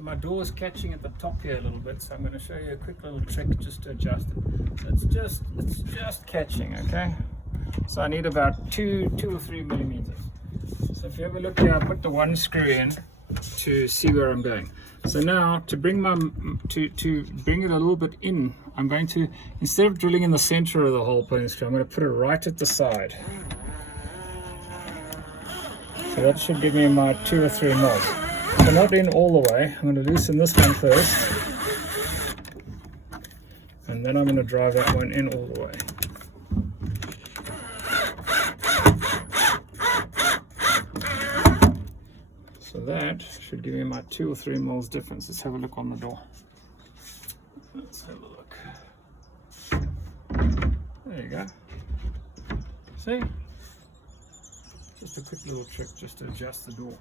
So my door is catching at the top here a little bit, so I'm going to show you a quick little trick just to adjust it. So it's just catching, okay? So I need about 2 or 3 millimeters. So if you have a look here, I put the one screw in to see where I'm going. So now to bring bring it a little bit in, I'm going to, instead of drilling in the center of the hole putting the screw, I'm going to put it right at the side. So that should give me my 2 or 3 mils. So not in all the way. I'm going to loosen this one first, and then I'm going to drive that one in all the way. So that should give me my 2 or 3 mils difference. Let's have a look on the door. Let's have a look. There you go. See? Just a quick little trick just to adjust the door.